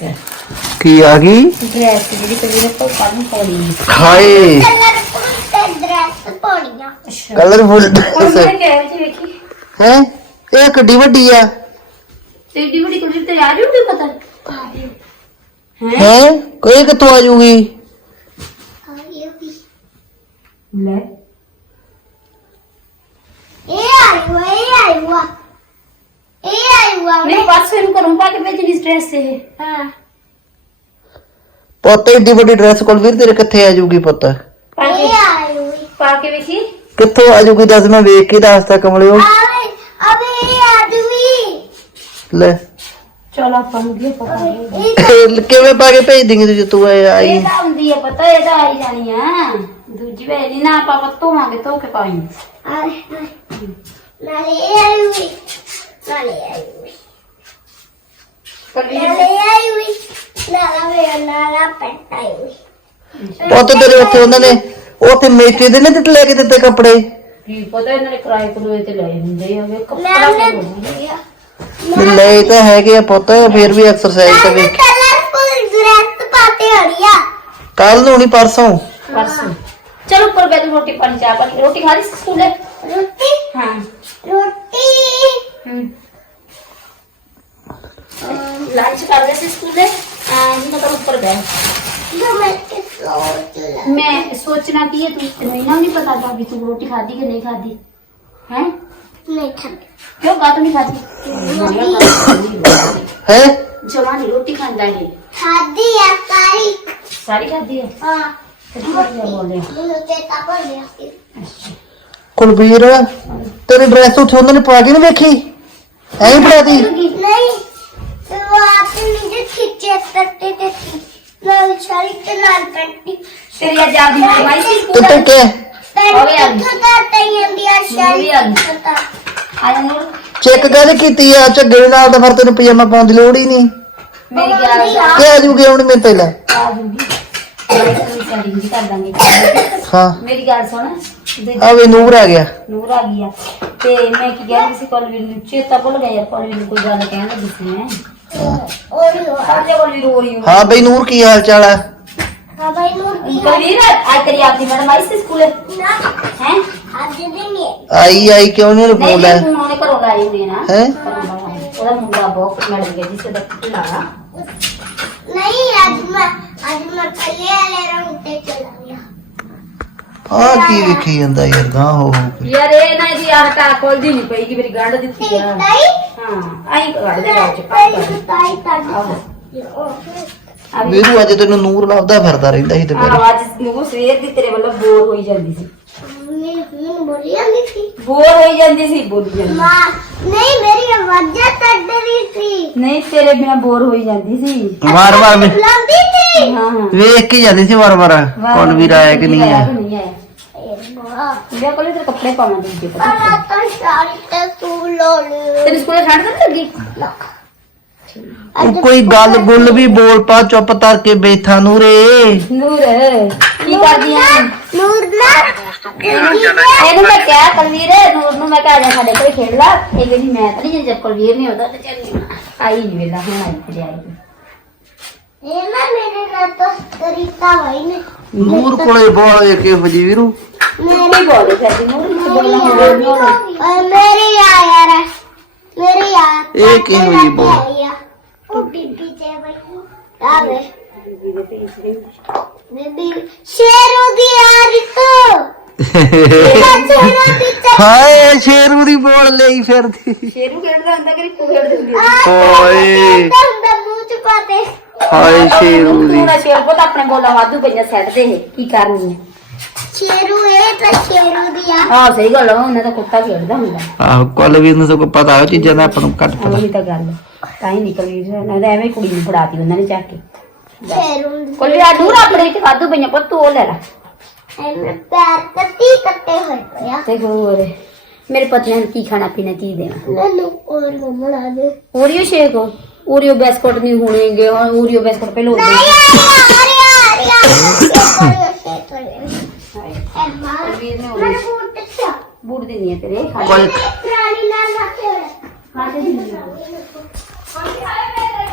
ਕੀ ਆ ਗਈ ਡਰੈਸ ਜਿਹੜੀ ਪਹਿਲੇ ਆਪਾਂ ਕੱਲ ਨੂੰ ਪਾਉਣੀ ਹਾਏ ਕਲਰ ਫੁੱਲ ਤੇ ਡਰੈਸ ਪਾਉਣੀਆਂ ਕਲਰ ਫੁੱਲ ਉਹ ਮੈਂ ਕਹਿ ਰਹੀ ਸੀ ਵੇਖੀ ਹੈ ਇਹ ਕਿੱਡੀ ਵੱਡੀ ਆ ਤੇ ਇੱਡੀ ਵੱਡੀ ਕੁੜੀ ਤੇ ਆ ਜੂਗੀ ਪਤਾ ਹੈ ਹੈ ਕੋਈ ਕਿਤੋਂ ਆ ਜੂਗੀ ਆ ਇਹ ਵੀ ਲੈ ਇਹ ਆਈ ਵਾ ਇਹ ਆਈ ਵਾ ए आई हुआ नहीं पास फिल्म करूं पाके पे जिस ड्रेस से है हां पोते इतनी बड़ी ड्रेस कोल वीर तेरे कथे आ जाऊगी पोता पाके ए आई ਕਿੱਥੋਂ ਆ ਜੂਗੀ ਦੱਸ ਮੈਂ ਵੇਖ ਕੇ ਦੱਸਦਾ ਕਮਲਿਓ ਆਵੇ ਆਵੇ ਆਦਮੀ ਲੈ ਚਲ ਆਪਾਂ ਨੂੰ ਵੀ ਪਤਾ ਨਹੀਂ ਕਿਵੇਂ ਪਾ ਕੇ ਭੇਜ ਦਿੰਗੇ ਤੂੰ ਜਿੱਤੂ ਆਈ ਇਹ ਤਾਂ ਹੁੰਦੀ ਹੈ ਪਤਾ ਇਹ ਤਾਂ ਆਈ ਜਾਣੀ ਆ ਦੂਜੀ ਵੇ ਨਹੀਂ ਨਾ ਆਪਾਂ ਪੱਤੋਂ ਆਗੇ ਧੋ ਕੇ ਪਾਈ ਆ ਇਹ ਆਈ ਪੁੱਤ ਤੇਰੇ ਉੱਥੇ ਉਹਨਾਂ ਨੇ ਉੱਥੇ ਮੇਚੇ ਦੇ ਨੇ ਤੇ ਲੈ ਕੇ ਦਿੱਤੇ ਕੱਪੜੇ ਕੀ ਪਤਾ ਇਹਨਾਂ ਨੇ ਕਿਰਾਏ ਕੋਲ ਤੇ ਲੈ ਹੁੰਦੇ ਆਗੇ ਕੱਪੜੇ ਲੈ ਤਾਂ ਹੈਗੇ ਆ ਪੁੱਤ ਫਿਰ ਵੀ ਐਕਸਰਸਾਈਜ਼ ਤਾਂ ਪਾਤੇ ਹੋਣੀ ਆ ਕੱਲ ਨੂੰ ਨਹੀਂ ਪਰਸੋਂ ਪਰਸੋਂ ਚਲੋ ਪਰ ਬੈਠੋ ਰੋਟੀ ਪਾਣੀ ਚਾਹ ਪਾਣੀ ਰੋਟੀ ਖਾਲੀ ਸਕੂਲੇ ਰੋਟੀ ਹਾਂ ਰੋਟੀ है मैं, मैं सोचना की है तू तो नहीं नहीं पता था अभी तू रोटी खाती कि नहीं खाती है क्यों बात नहीं खाती है जवानी रोटी खाता है खादी है सारी सारी खादी है कुलबीर तेरी ड्रेस तो उठी उन्होंने पा के नहीं देखी ऐ पढ़ा दी है? नहीं वो आपने मुझे खींचे करते देखी ਚੈੱਕ ਕਰੇ ਕੀਤੀ ਆ ਝੱਗੇ ਨਾਲ ਤਾਂ ਫਿਰ ਤੈਨੂੰ ਪਜਾਮਾ ਪਾਉਣ ਦੀ ਲੋੜ ਹੀ ਨਹੀਂ ਮੇਰੀ ਗੱਲ ਕੀ ਆ ਜੂਗੀ ਹੁਣ ਮੈਂ ਪਹਿਲਾਂ ਹਾਂ ਮੇਰੀ ਗੱਲ ਸੁਣ ਆ ਵੀ ਨੂਰ ਆ ਗਿਆ ਨੂਰ ਆ ਗਿਆ ਤੇ ਮੈਂ ਕੀ ਕਹਿੰਦੀ ਸੀ ਕੋਲ ਵੀ ਨੂੰ ਚੇਤਾ ਭੁੱਲ ਗਿਆ ਯਾਰ ਕੋਲ ਵੀ ਨੂੰ ਕੋਈ ਗੱਲ ਕਹਿਣ ਦੀ ਦਿੱਤੀ ਹੈ ਹਾਂ ਬਈ ਨੂਰ ਕੀ ਹਾਲ ਚਾਲ ਹੈ ਹਾਂ ਬਈ ਨੂਰ ਕੀ ਕਲੀਰ ਆ ਤੇਰੀ ਆਪਣੀ ਮੈਡਮ ਆਈ ਸੀ ਸਕੂਲੇ ਹੈ ਹਾਂ ਜੀ ਨਹੀਂ ਆਈ ਆਈ ਕਿਉਂ ਨਹੀਂ ਰੋ ਬੋਲ ਹੈ ਨਹੀਂ ਉਹਨੇ ਘਰੋਂ ਹੈ ਉਹਦਾ ਮੁੰਡਾ ਬੋਕ ਮਿਲ ਗਿਆ ਜਿਸ ਦਾ ਕਿਲਾ ਨਹੀਂ ਅੱਜ ਮੈਂ ਪੱਲੇ ਵਾਲੇ ਰੰਗ ਤੇ ਚਲਾਂ ਆ ਕੀ ਵਿਖੀ ਜਾਂਦਾ ਯਾਰ ਗਾਂ ਹੋ ਹੋ ਕੇ ਯਾਰ ਇਹ ਨਾ ਜੀ ਆਹ ਤਾਂ ਖੋਲਦੀ ਨਹੀਂ ਪਈ ਕੀ ਮੇਰੀ ਗੰਢ ਦਿੱਤੀ ਆ ਹਾਂ ਆਈ ਘੜ ਦੇ ਵਿੱਚ ਪਾਈ ਤਾਈ ਤਾਂ ਅੱਜ ਤੈਨੂੰ ਨੂਰ ਲੱਭਦਾ ਫਿਰਦਾ ਰਹਿੰਦਾ ਸੀ ਤੇ ਮੇਰੇ ਆਵਾਜ਼ ਨੂੰ ਸਵੇਰ ਦੀ ਤੇਰੇ ਵੱਲੋਂ ਬੋਰ ਹੋਈ ਜਾਂਦੀ ਸੀ ਨਹੀਂ ਨੀ ਸੀ ਬੋਰ ਹੋਈ ਜਾਂਦੀ ਸੀ ਬੋਲ ਜਾਂਦੀ ਨਹੀਂ ਮੇਰੀ ਆਵਾਜ਼ ਤਾਂ ਡਰੀ ਸੀ ਨਹੀਂ ਤੇਰੇ ਬਿਨਾ ਬੋਰ ਹੋਈ ਜਾਂਦੀ ਸੀ ਵਾਰ ਵਾਰ ਵੇਖ ਕੇ ਜਾਂਦੀ ਸੀ ਵਾਰ ਵਾਰ ਕੌਣ ਵੀ ਰਾਇਆ ਕਿ ਨਹੀਂ ਆ ਬਿਆ ਕੋਲੇ ਤੇ ਕੱਪੜੇ ਪਾਉਣਾ ਦੇ ਪਾ ਮੈਂ ਤਾਂ ਸ਼ਰਟ ਤੇ ਸੂ ਲੋ ਲੇ ਤੇਰੇ ਸਕੂਲੇ ਸ਼ਰਟ ਤਾਂ ਕੋਈ ਗੱਲ ਗੁੱਲ ਵੀ ਬੋਲ ਪਾ ਚੁੱਪ ਤਰ ਕੇ ਬੈਠਾ ਨੂਰੇ ਏ ਨੂਰ ਕੀ ਕਰਦੀ ਆ ਨੂਰ ਨਾ ਇਹਨੂੰ ਮੈਂ ਕਿਹਾ ਕੱਲੀ ਨੂਰ ਨੂੰ ਮੈਂ ਕਿਹਾ ਜਾ ਸਾਡੇ ਕੋਲ ਖੇਡ ਲੈ ਇਹ ਵੀ ਮੈਂ ਤਾਂ ਨਹੀਂ ਜੱਪ ਵੀਰ ਨਹੀਂ ਹੁੰਦਾ ਤੇ ਚੱਲ ਆਈ ਨਹੀਂ ਵੇਲਾ ਹੁਣ ਆਈ ਤੇ ਆਈ ਇਹ ਮੈਂ ਮੇਰੇ ਨਾਲ ਤਾਂ ਤਰੀਕਾ ਵਈ ਨੇ ਨੂਰ ਕੋਲੇ ਬੋਲੇ ਕਿ ਵਜੀਰੂ ਮੇਰੇ ਬੋਲ ਮੇਰੀ ਆ ਯਾਰ ਮੇਰੀ ਆ ਇਹ ਕਿਹਨੂੰ ਹੀ ਬੋਲ ਸ਼ੇਰੂ ਦੀ ਆ ਰਿਤੂ ਹਾਏ ਸ਼ੇਰੂ ਦੀ ਬੋਲ ਲਈ ਫਿਰਦੀ ਸ਼ੇਰੂ ਕਿਹੜਾ ਹੁੰਦਾ ਕਿ ਕੋਹੜ ਦਿੰਦੀ ਹਾਏ ਹਾਏ ਸ਼ੇਰੂ ਦੀ ਤੂੰ ਸ਼ੇਰ ਕੋਲ ਆਪਣੇ ਬੋਲਾਂ ਵਾਧੂ ਪਈਆਂ ਸੈੱਟ ਤੇ ਕੀ ਕਰਨੀ ਹੈ ਆ ਸਹੀ ਗੱਲ ਹੈ ਉਹਨੇ ਕੁੱਤਾ ਖੇਡਦਾ ਹੁੰਦਾ ਆਹ ਕੱਲ ਵੀ ਉਹਨੂੰ ਸਭ ਪਤਾ ਹੋ ਚੀਜ਼ਾਂ ਦਾ ਨੂੰ ਘੱਟ ਪਤਾ ਨਹੀਂ ਤਾਂ ਗੱਲ ਤਾਂ ਹੀ ਨਿਕਲ ਗਈ ਐਵੇਂ ਕੁੜੀ ਨੂੰ ਫੜਾਤੀ ਉਹਨਾਂ ਨੇ ਚੱਕ ਕੇ ਕੋਲੇ ਆ ਦੂਰ ਆਪਣੇ ਵਿੱਚ ਵਾਧੂ ਪਈਆਂ ਪਰ ਉਹ ਲੈ ਲੈ ਐਵੇਂ ਪੈਰ ਕੱਤੀ ਕੱਤੇ ਹੋਏ ਪਿਆ ਮੇਰੇ ਪਤਨੇ ਨੂੰ ਕੀ ਖਾਣਾ ਪੀਣਾ ਕੀ ਦੇਣਾ ਮੈਨੂੰ ਹੋਰ ਬਣਾ ਦੇ ਓਰੀਓ ਸ਼ੇਕ ਓਰੀਓ ਬਿਸਕੁਟ ਨਹੀਂ ਹੋਣੇਗੇ ਓਰੀਓ ਬਿਸਕੁਟ ਪਹਿਲਾਂ ਹੋ ਜਾਏ ਆ ਰਿਆ ਆ ਰਿਆ ಬುಡ್ದಿನಿ ಅದೇ